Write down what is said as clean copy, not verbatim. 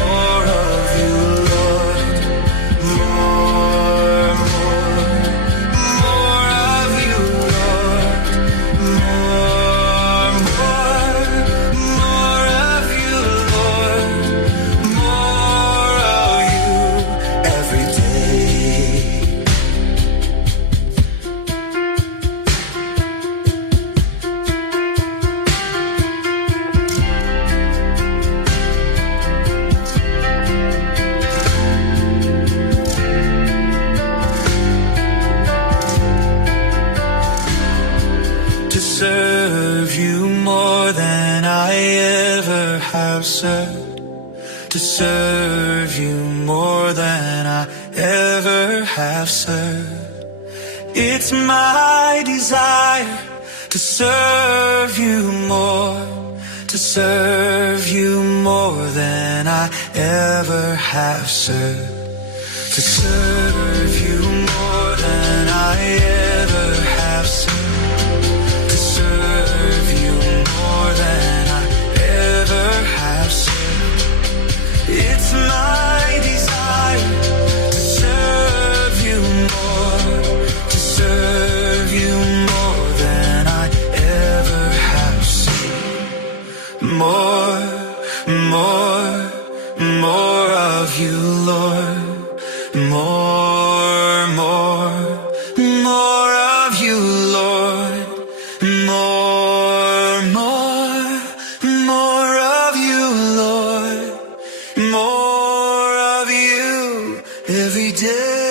more of you, Lord. More of you, Lord. More of you, Lord. More of you every day. To serve you more than I ever have served. To serve you more than I ever have served. It's my desire to serve you more. To serve you more than I ever have served. To serve you more than I ever have served. To serve you more than I ever have served. It's my desire to serve you more. To serve you more than I ever have served. More of you, Lord. More of you, Lord. More of you, Lord. More of you every day.